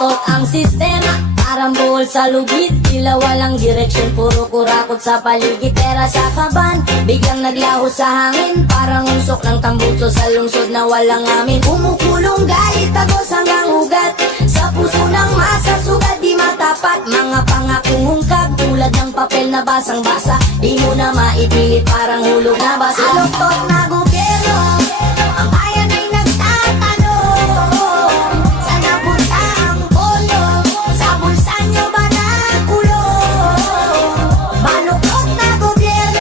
Baluktot ang sistema, parang buhol sa lugit. Tila walang direksyon, puro kurakot sa paligid. Pera sa kaban, biglang naglaho sa hangin. Parang usok ng tambutso sa lungsod na walang amin. Kumukulong galit, tagos hanggang ugat. Sa puso ng masa, sugat di matapat. Mga pangakong hungkag, tulad ng papel na basang-basa. Di mo na maipilit, parang hulog na basa. Baluktot na